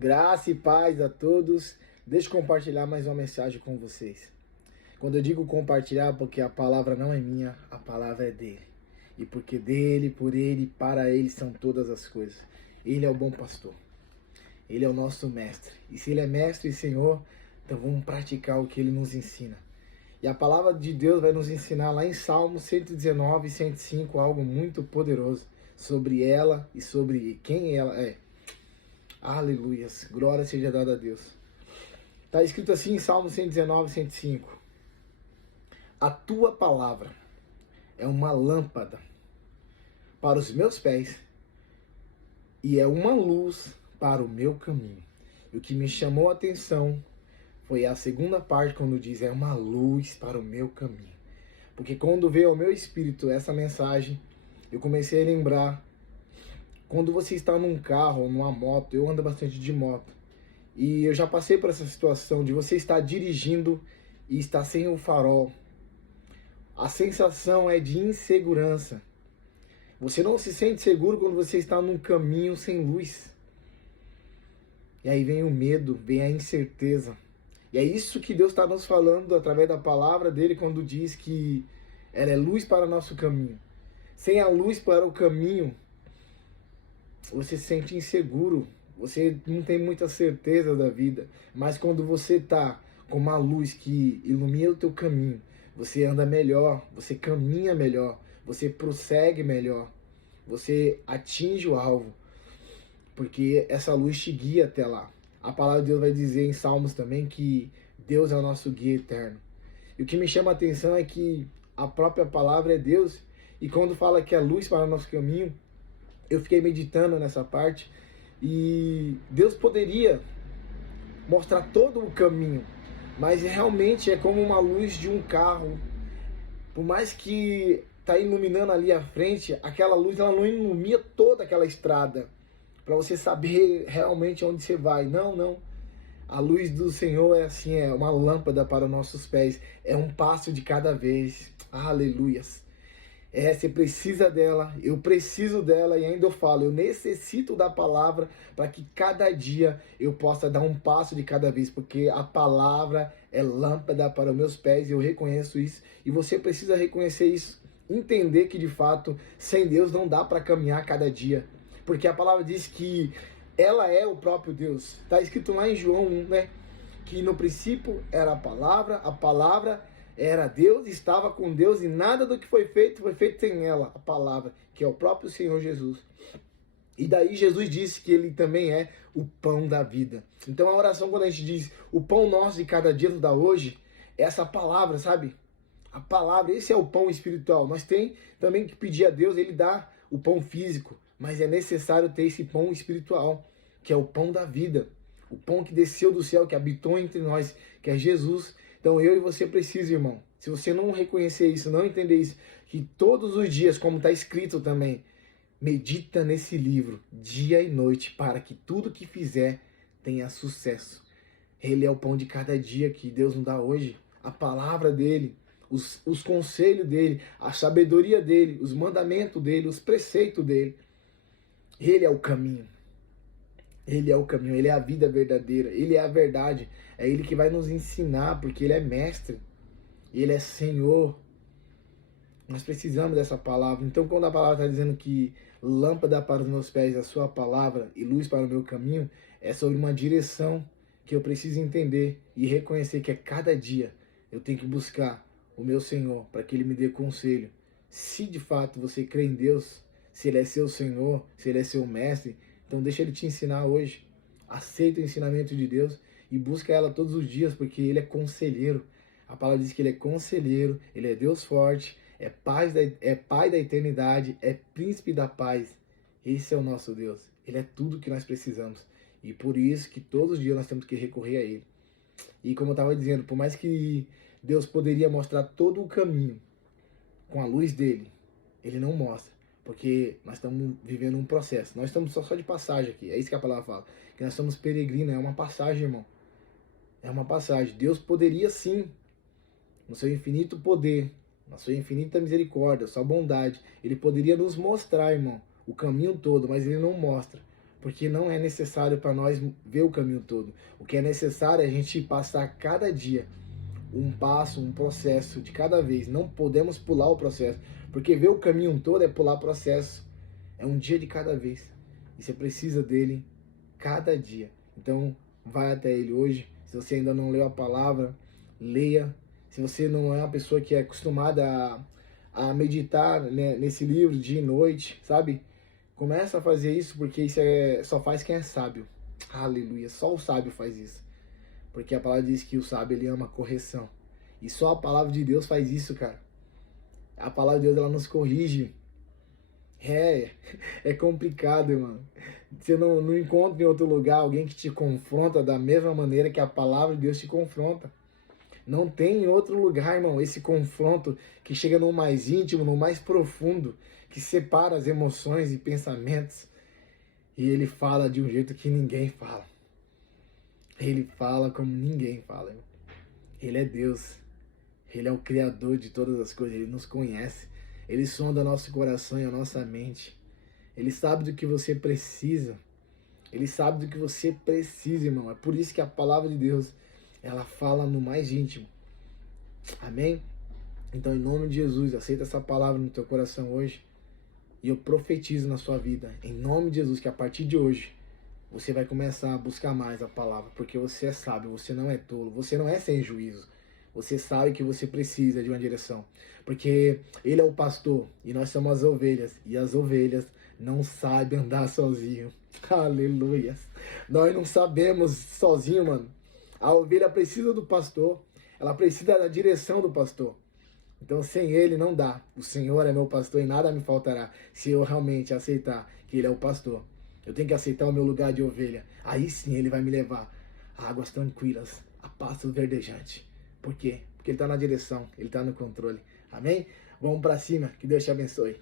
Graça e paz a todos. Deixa eu compartilhar mais uma mensagem com vocês. Quando eu digo compartilhar, porque a palavra não é minha, a palavra é dele. E porque dele, por ele e para ele são todas as coisas. Ele é o bom pastor. Ele é o nosso mestre. E se ele é mestre e senhor, então vamos praticar o que ele nos ensina. E a palavra de Deus vai nos ensinar lá em Salmos 119 e 105 algo muito poderoso sobre ela e sobre quem ela é. Aleluias, glória seja dada a Deus. Está escrito assim em Salmo 119, 105. A tua palavra é uma lâmpada para os meus pés e é uma luz para o meu caminho. E o que me chamou a atenção foi a segunda parte, quando diz é uma luz para o meu caminho. Porque quando veio ao meu espírito essa mensagem, eu comecei a lembrar quando você está num carro ou numa moto. Eu ando bastante de moto. E eu já passei por essa situação de você estar dirigindo e estar sem o farol. A sensação é de insegurança. Você não se sente seguro quando você está num caminho sem luz. E aí vem o medo, vem a incerteza. E é isso que Deus está nos falando através da palavra dele quando diz que ela é luz para o nosso caminho. Sem a luz para o caminho, você se sente inseguro, você não tem muita certeza da vida. Mas quando você está com uma luz que ilumina o teu caminho, você anda melhor, você caminha melhor, você prossegue melhor, você atinge o alvo, porque essa luz te guia até lá. A palavra de Deus vai dizer em Salmos também que Deus é o nosso guia eterno. E o que me chama a atenção é que a própria palavra é Deus, e quando fala que é luz para o nosso caminho, eu fiquei meditando nessa parte, e Deus poderia mostrar todo o caminho, mas realmente é como uma luz de um carro. Por mais que está iluminando ali à frente, aquela luz ela não ilumina toda aquela estrada, para você saber realmente onde você vai. Não, não. A luz do Senhor é assim, é uma lâmpada para os nossos pés, é um passo de cada vez. Aleluias. Você precisa dela, eu preciso dela, e ainda eu falo, eu necessito da palavra para que cada dia eu possa dar um passo de cada vez, porque a palavra é lâmpada para os meus pés, e eu reconheço isso, e você precisa reconhecer isso, entender que de fato, sem Deus não dá para caminhar cada dia, porque a palavra diz que ela é o próprio Deus. Está escrito lá em João 1, né? Que no princípio era a palavra era Deus, estava com Deus, e nada do que foi feito sem ela, a palavra, que é o próprio Senhor Jesus. E daí Jesus disse que ele também é o pão da vida. Então a oração, quando a gente diz o pão nosso de cada dia nos dá hoje, é essa palavra, sabe? A palavra, esse é o pão espiritual. Nós tem também que pedir a Deus, ele dá o pão físico, mas é necessário ter esse pão espiritual, que é o pão da vida. O pão que desceu do céu, que habitou entre nós, que é Jesus. Então eu e você precisamos, irmão. Se você não reconhecer isso, não entender isso, que todos os dias, como está escrito também, medita nesse livro, dia e noite, para que tudo que fizer tenha sucesso. Ele é o pão de cada dia que Deus nos dá hoje. A palavra dele, os conselhos dele, a sabedoria dele, os mandamentos dele, os preceitos dele. Ele é o caminho. Ele é o caminho, ele é a vida verdadeira, ele é a verdade. É ele que vai nos ensinar, porque ele é mestre, ele é Senhor. Nós precisamos dessa palavra. Então, quando a palavra está dizendo que lâmpada para os meus pés é a sua palavra e luz para o meu caminho, é sobre uma direção que eu preciso entender e reconhecer que a cada dia eu tenho que buscar o meu Senhor para que ele me dê conselho. Se de fato você crê em Deus, se ele é seu Senhor, se ele é seu mestre, então deixa ele te ensinar hoje. Aceita o ensinamento de Deus e busca ela todos os dias, porque ele é conselheiro. A palavra diz que ele é conselheiro, ele é Deus forte, é Pai da eternidade, é príncipe da paz. Esse é o nosso Deus. Ele é tudo que nós precisamos. E por isso que todos os dias nós temos que recorrer a ele. E como eu estava dizendo, por mais que Deus poderia mostrar todo o caminho com a luz dele, ele não mostra. Porque nós estamos vivendo um processo. Nós estamos só de passagem aqui. É isso que a palavra fala. Que nós somos peregrinos. É uma passagem, irmão. É uma passagem. Deus poderia sim, no seu infinito poder, na sua infinita misericórdia, sua bondade, ele poderia nos mostrar, irmão, o caminho todo. Mas ele não mostra. Porque não é necessário para nós ver o caminho todo. O que é necessário é a gente passar cada dia um passo, um processo de cada vez. Não podemos pular o processo, porque ver o caminho todo é pular o processo. É um dia de cada vez. E você precisa dele cada dia. Então, vai até ele hoje. Se você ainda não leu a palavra, leia. Se você não é uma pessoa que é acostumada a meditar, né, nesse livro dia e noite, sabe? Começa a fazer isso, porque isso só faz quem é sábio. Aleluia. Só o sábio faz isso. Porque a palavra diz que o sábio, ele ama a correção. E só a palavra de Deus faz isso, cara. A palavra de Deus, ela nos corrige. É complicado, mano. Você não encontra em outro lugar alguém que te confronta da mesma maneira que a palavra de Deus te confronta. Não tem em outro lugar, irmão, esse confronto que chega no mais íntimo, no mais profundo, que separa as emoções e pensamentos. E ele fala de um jeito que ninguém fala. Ele fala como ninguém fala, irmão. Ele é Deus. Ele é o Criador de todas as coisas. Ele nos conhece. Ele sonda nosso coração e a nossa mente. Ele sabe do que você precisa. Ele sabe do que você precisa, irmão. É por isso que a palavra de Deus, ela fala no mais íntimo. Amém? Então, em nome de Jesus, aceita essa palavra no teu coração hoje. E eu profetizo na sua vida, em nome de Jesus, que a partir de hoje, você vai começar a buscar mais a palavra. Porque você é sábio, você não é tolo, você não é sem juízo. Você sabe que você precisa de uma direção. Porque ele é o pastor e nós somos as ovelhas. E as ovelhas não sabem andar sozinho. Aleluia. Nós não sabemos sozinho, mano. A ovelha precisa do pastor. Ela precisa da direção do pastor. Então sem ele não dá. O Senhor é meu pastor e nada me faltará. Se eu realmente aceitar que ele é o pastor. Eu tenho que aceitar o meu lugar de ovelha. Aí sim ele vai me levar a águas tranquilas, a pasto verdejante. Por quê? Porque ele está na direção, ele está no controle. Amém? Vamos para cima, que Deus te abençoe.